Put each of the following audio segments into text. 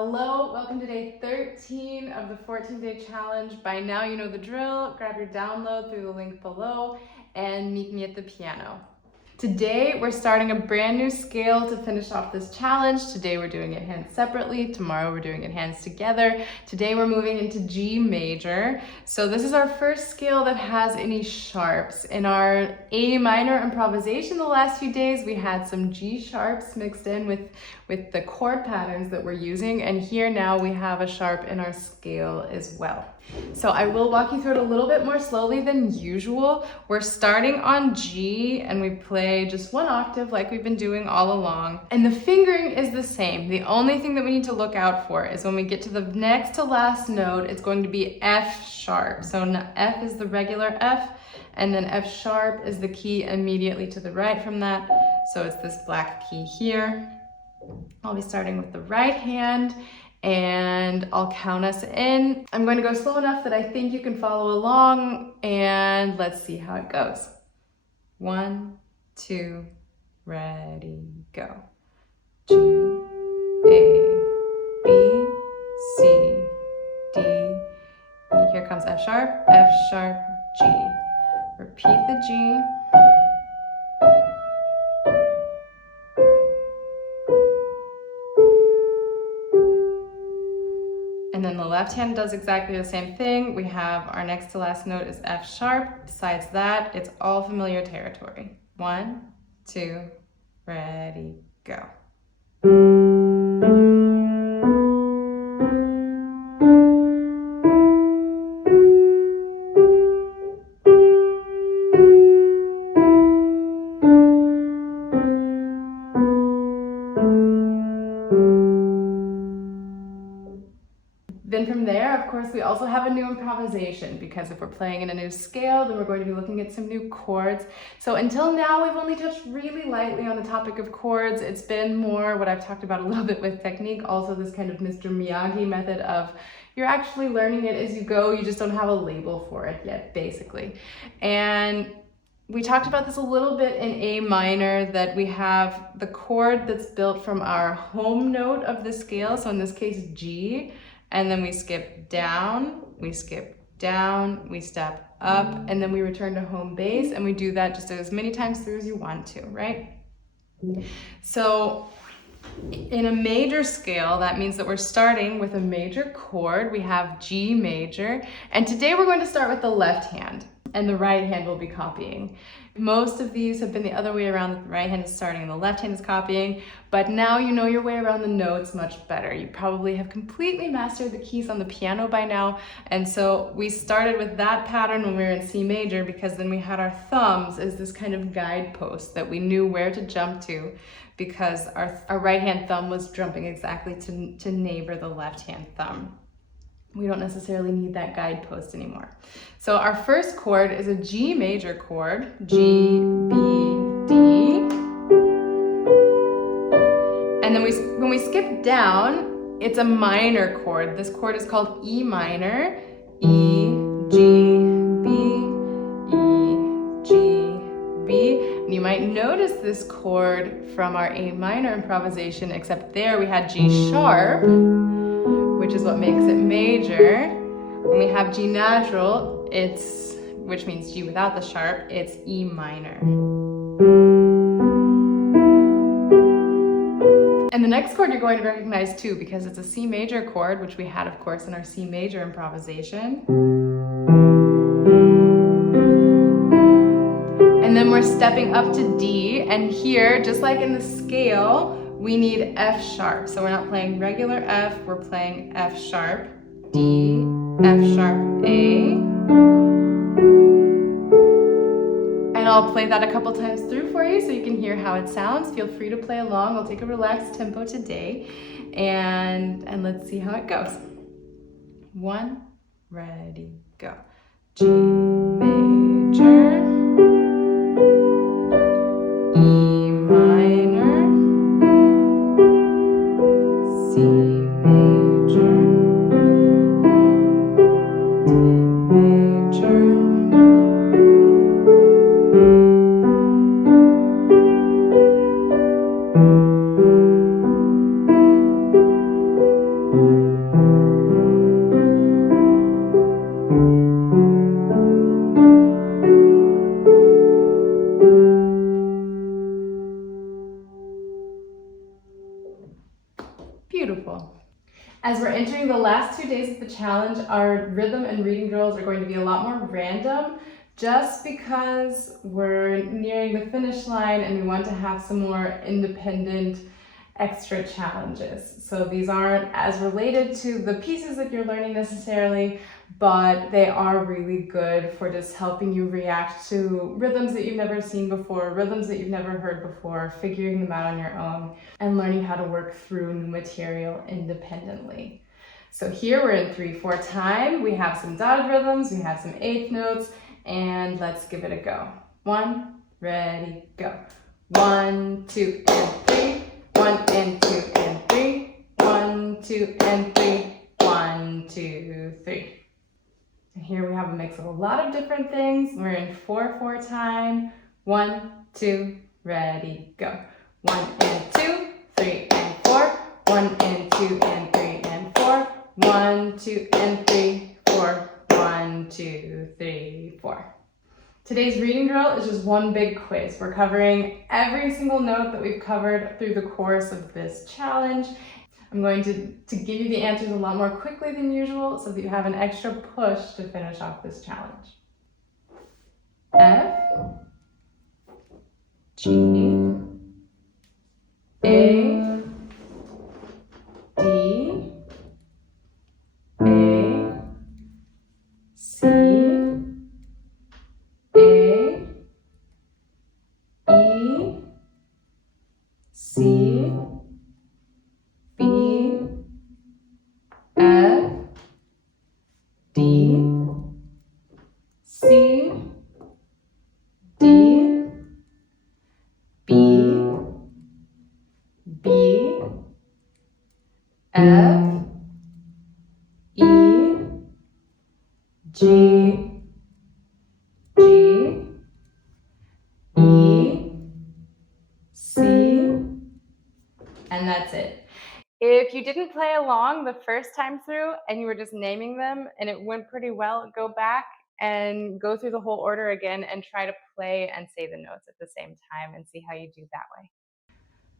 Hello, welcome to day 13 of the 14-day challenge. By now you know the drill. Grab your download through the link below and meet me at the piano. Today we're starting a brand new scale to finish off this challenge. Today we're doing it hands separately. Tomorrow we're doing it hands together. Today we're moving into G major. So this is our first scale that has any sharps. In our A minor improvisation the last few days, we had some G sharps mixed in with the chord patterns that we're using. And here now we have a sharp in our scale as well. So I will walk you through it a little bit more slowly than usual. We're starting on G and we play just one octave like we've been doing all along. And the fingering is the same. The only thing that we need to look out for is when we get to the next to last note, it's going to be F sharp. So F is the regular F, and then F sharp is the key immediately to the right from that. So it's this black key here. I'll be starting with the right hand and I'll count us in. I'm going to go slow enough that I think you can follow along, and let's see how it goes. 1, 2, ready, go. G, A, B, C, D, E. Here comes F sharp, G. Repeat the G. And then the left hand does exactly the same thing. We have our next to last note is F sharp. Besides that, it's all familiar territory. 1, 2, ready, go. Then from there, of course, we also have a new improvisation, because if we're playing in a new scale, then we're going to be looking at some new chords. So until now, we've only touched really lightly on the topic of chords. It's been more what I've talked about a little bit with technique, also this kind of Mr. Miyagi method of you're actually learning it as you go, you just don't have a label for it yet, basically. And we talked about this a little bit in A minor, that we have the chord that's built from our home note of the scale, so in this case G, and then we skip down, we step up, and then we return to home base, and we do that just as many times through as you want to, right? So in a major scale, that means that we're starting with a major chord. We have G major, and today we're going to start with the left hand, and the right hand will be copying. Most of these have been the other way around, that the right hand is starting and the left hand is copying, but now you know your way around the notes much better. You probably have completely mastered the keys on the piano by now, and so we started with that pattern when we were in C major, because then we had our thumbs as this kind of guidepost that we knew where to jump to, because our right hand thumb was jumping exactly to neighbor the left hand thumb. We don't necessarily need that guidepost anymore. So our first chord is a G major chord, G, B, D. And then when we skip down, it's a minor chord. This chord is called E minor, E, G, B, E, G, B. And you might notice this chord from our A minor improvisation, except there we had G sharp, which is what makes it major. When we have G natural, which means G without the sharp, it's E minor. And the next chord you're going to recognize too, because it's a C major chord, which we had, of course, in our C major improvisation. And then we're stepping up to D, and here, just like in the scale, we need F sharp. So we're not playing regular F, we're playing F sharp, D, F sharp, A. And I'll play that a couple times through for you so you can hear how it sounds. Feel free to play along. I'll take a relaxed tempo today, and let's see how it goes. 1, ready, go. G major, E minor, C major, D major, Beautiful. As we're entering the last 2 days of the challenge, our rhythm and reading drills are going to be a lot more random, just because we're nearing the finish line and we want to have some more independent extra challenges. So these aren't as related to the pieces that you're learning necessarily, but they are really good for just helping you react to rhythms that you've never seen before, rhythms that you've never heard before, figuring them out on your own, and learning how to work through new material independently. So here we're in 3/4 time. We have some dotted rhythms, we have some eighth notes, and let's give it a go. 1, ready, go. 1, 2, and 3. 1 and 2 and 3. 1, 2 and 3. 1, 2, 3. And here we have a mix of a lot of different things. We're in 4/4 time. 1, 2, ready, go. 1 and 2, 3 and 4. 1 and 2 and 3 and 4. 1, 2 and 3, 4. 1, 2, 3, 4. Today's reading drill is just one big quiz. We're covering every single note that we've covered through the course of this challenge. I'm going to give you the answers a lot more quickly than usual so that you have an extra push to finish off this challenge. F, G, A, D, A, C, A, E, C, B, F, D, C, D, B, B, F, E, G, G, E, C, and that's it. If you didn't play along the first time through and you were just naming them and it went pretty well, go back and go through the whole order again and try to play and say the notes at the same time and see how you do that way.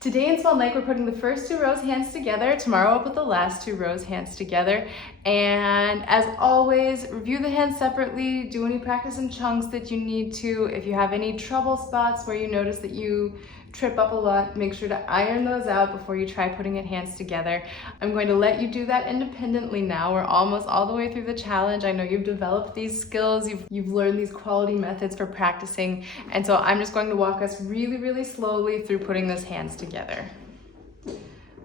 Today in Swan Lake, we're putting the first 2 rows hands together. Tomorrow we'll put the last 2 rows hands together. And as always, review the hands separately, do any practice in chunks that you need to. If you have any trouble spots where you notice that you trip up a lot, make sure to iron those out before you try putting it hands together. I'm going to let you do that independently now. We're almost all the way through the challenge. I know you've developed these skills, you've learned these quality methods for practicing, and so I'm just going to walk us really, really slowly through putting this hands together.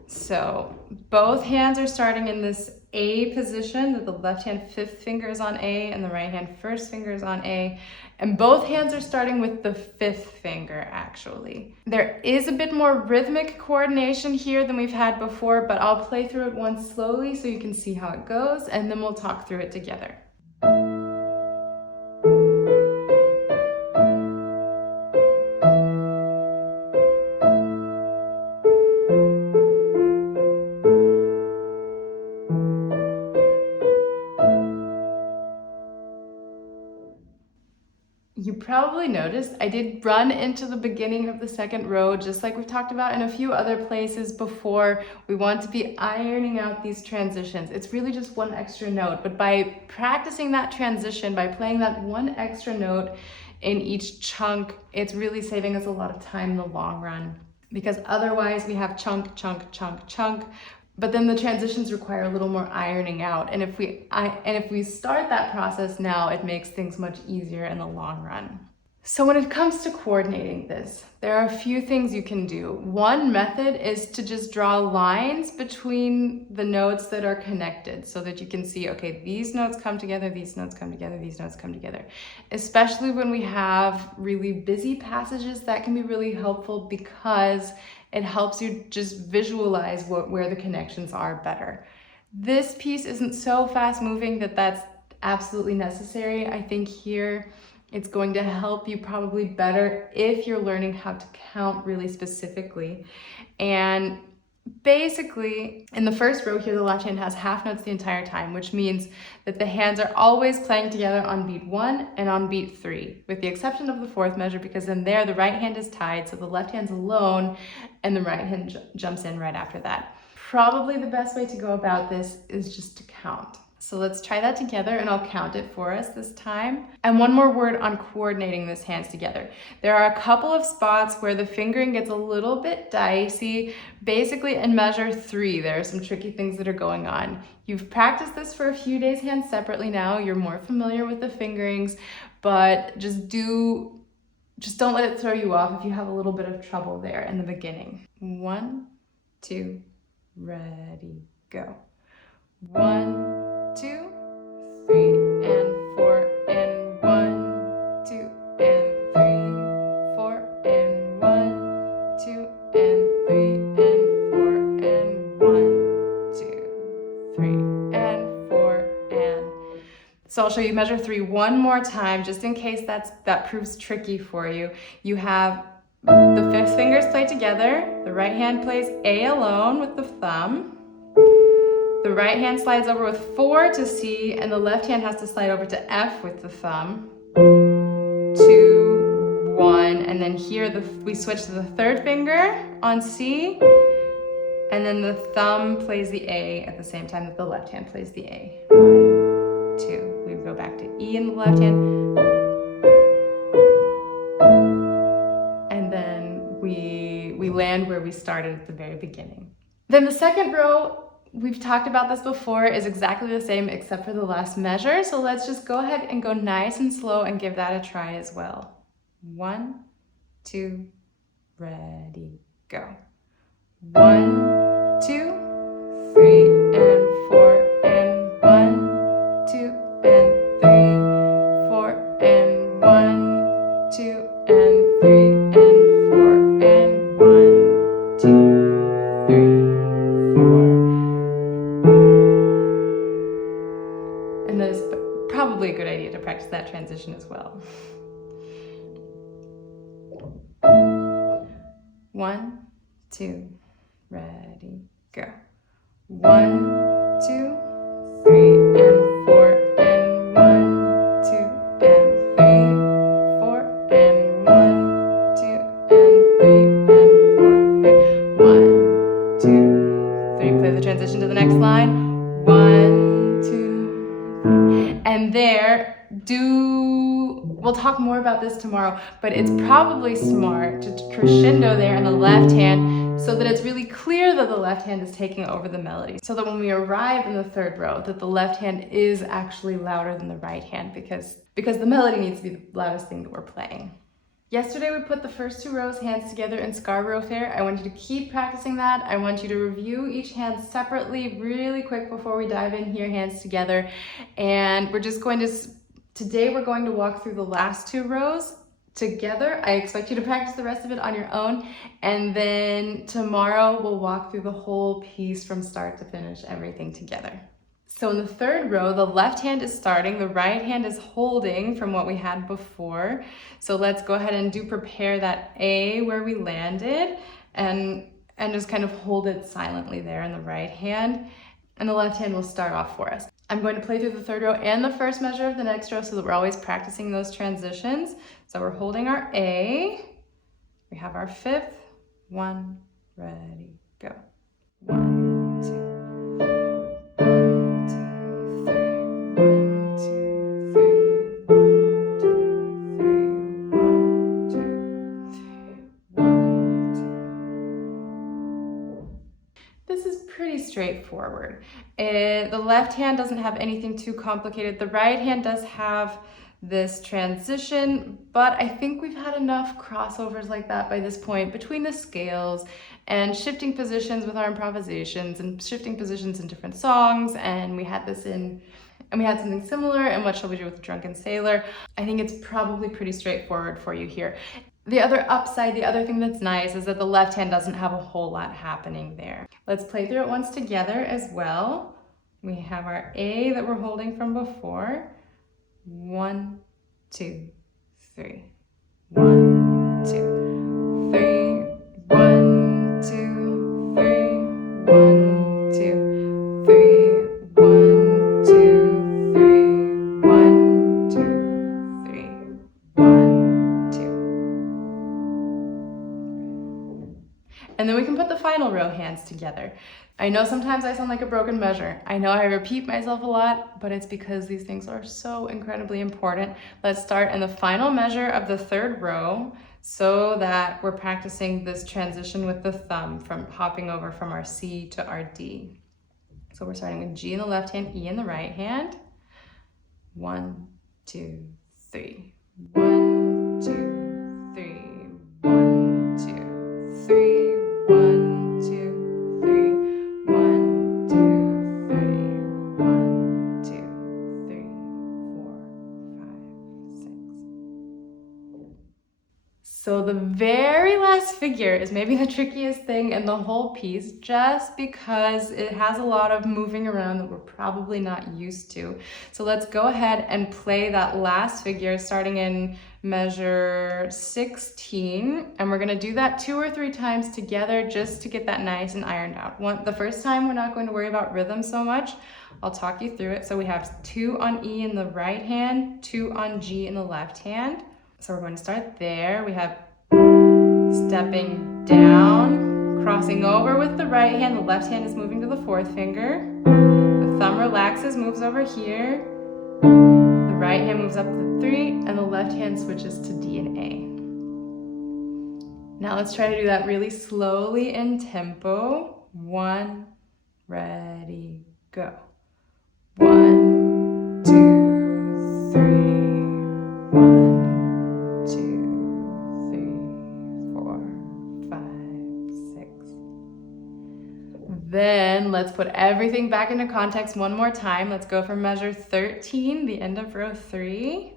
So both hands are starting in this A position, that the left hand 5th finger is on A and the right hand 1st finger is on A. And both hands are starting with the 5th finger, actually. There is a bit more rhythmic coordination here than we've had before, but I'll play through it once slowly so you can see how it goes, and then we'll talk through it together. You probably noticed I did run into the beginning of the 2nd row, just like we've talked about in a few other places before. We want to be ironing out these transitions. It's really just one extra note, but by practicing that transition, by playing that one extra note in each chunk, it's really saving us a lot of time in the long run, because otherwise we have chunk, chunk, chunk, chunk, but then the transitions require a little more ironing out. And if we start that process now, it makes things much easier in the long run. So when it comes to coordinating this, there are a few things you can do. One method is to just draw lines between the notes that are connected so that you can see, okay, these notes come together, these notes come together, these notes come together. Especially when we have really busy passages, that can be really helpful because it helps you just visualize where the connections are better. This piece isn't so fast moving that that's absolutely necessary. I think here it's going to help you probably better if you're learning how to count really specifically. And Basically, in the first row here, the left hand has half notes the entire time, which means that the hands are always playing together on beat 1 and on beat 3, with the exception of the fourth measure, because in there the right hand is tied, so the left hand's alone, and the right hand jumps in right after that. Probably the best way to go about this is just to count. So let's try that together, and I'll count it for us this time. And one more word on coordinating these hands together. There are a couple of spots where the fingering gets a little bit dicey. Basically, in measure 3, there are some tricky things that are going on. You've practiced this for a few days hands separately now. You're more familiar with the fingerings, but just don't let it throw you off if you have a little bit of trouble there in the beginning. 1, 2, ready, go. 1, 2, 3, and 4, and 1, 2, and 3, 4, and 1, 2, and 3, and 4, and 1, 2, 3, and 4, and. So I'll show you measure 3 one more time, just in case that proves tricky for you. You have the fifth fingers play together. The right hand plays A alone with the thumb. The right hand slides over with 4 to C, and the left hand has to slide over to F with the thumb. 2, 1, and then here we switch to the third finger on C, and then the thumb plays the A at the same time that the left hand plays the A. 1, 2. We go back to E in the left hand, and then we land where we started at the very beginning. Then the second row, we've talked about this before, is exactly the same except for the last measure. So let's just go ahead and go nice and slow and give that a try as well. 1, 2, ready, go. 1, 2, 3, and 4, and 1, 2, and 3, 4, and 1, 2, and 3, and 4, and 1, 2, 3, 4. And that is probably a good idea to practice that transition as well. 1, 2, ready, go. 1, 2, 3, and 4, and 1, 2, and 3, 4, and 1, 2, and 3, and 4, and 1, 2, 3. Play the transition to the next line. 1, 2, 3. And there, we'll talk more about this tomorrow, but it's probably smart to crescendo there in the left hand so that it's really clear that the left hand is taking over the melody. So that when we arrive in the third row, that the left hand is actually louder than the right hand because the melody needs to be the loudest thing that we're playing. Yesterday we put the first 2 rows hands together in Scarborough Fair. I want you to keep practicing that. I want you to review each hand separately really quick before we dive in here, hands together. And today we're going to walk through the last 2 rows together. I expect you to practice the rest of it on your own. And then tomorrow we'll walk through the whole piece from start to finish, everything together. So in the third row, the left hand is starting, the right hand is holding from what we had before. So let's go ahead and prepare that A where we landed and just kind of hold it silently there in the right hand. And the left hand will start off for us. I'm going to play through the third row and the first measure of the next row so that we're always practicing those transitions. So we're holding our A, we have our fifth, 1, ready, go. 1, 2. 1, 2, 3, 1, 2, 3, 1, 2, 3, 1, 2. This is pretty straightforward. The left hand doesn't have anything too complicated. The right hand does have this transition, but I think we've had enough crossovers like that by this point between the scales and shifting positions with our improvisations and shifting positions in different songs. And we had something similar in What Shall We Do with the Drunken Sailor. I think it's probably pretty straightforward for you here. The other upside, the other thing that's nice is that the left hand doesn't have a whole lot happening there. Let's play through it once together as well. We have our A that we're holding from before. 1, 2, 3. 1, 2, 3. 1, 2, 3. hands together. I know sometimes I sound like a broken measure. I know I repeat myself a lot, but it's because these things are so incredibly important. Let's start in the final measure of the third row so that we're practicing this transition with the thumb from hopping over from our C to our D. So we're starting with G in the left hand, E in the right hand. 1, 2, 3. 1, 2, 3. 1, 2, 3. 1, 2, 3. 1, 2, 3. 1, 2, 3. 4, 5, 6. So the very last figure is maybe the trickiest thing in the whole piece, just because it has a lot of moving around that we're probably not used to. So let's go ahead and play that last figure starting in measure 16. And we're gonna do that 2 or 3 times together just to get that nice and ironed out. The first time we're not going to worry about rhythm so much. I'll talk you through it. So we have 2 on E in the right hand, 2 on G in the left hand. So we're going to start there. We have stepping down, crossing over with the right hand. The left hand is moving to the 4th finger. The thumb relaxes, moves over here. The right hand moves up to 3, and the left hand switches to D and A. Now let's try to do that really slowly in tempo. 1, ready, go. 1, 2, 3. 1, 2, 3, 4, 5, 6. Then let's put everything back into context one more time. Let's go from measure 13, the end of row 3,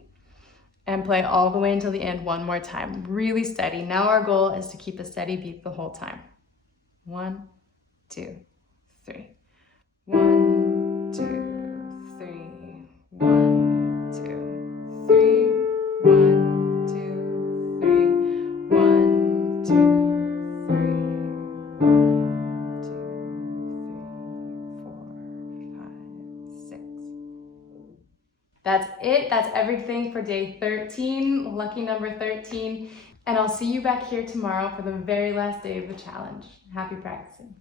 and play all the way until the end one more time. Really steady. Now our goal is to keep a steady beat the whole time. 1, 2, 3. 1, 2, 3. 1, 2, 3. 1, 2, 3. 1, 2, 3. 1, 2, 3. 4, 5, 6. That's it. That's everything for day 13, lucky number 13. And I'll see you back here tomorrow for the very last day of the challenge. Happy practicing.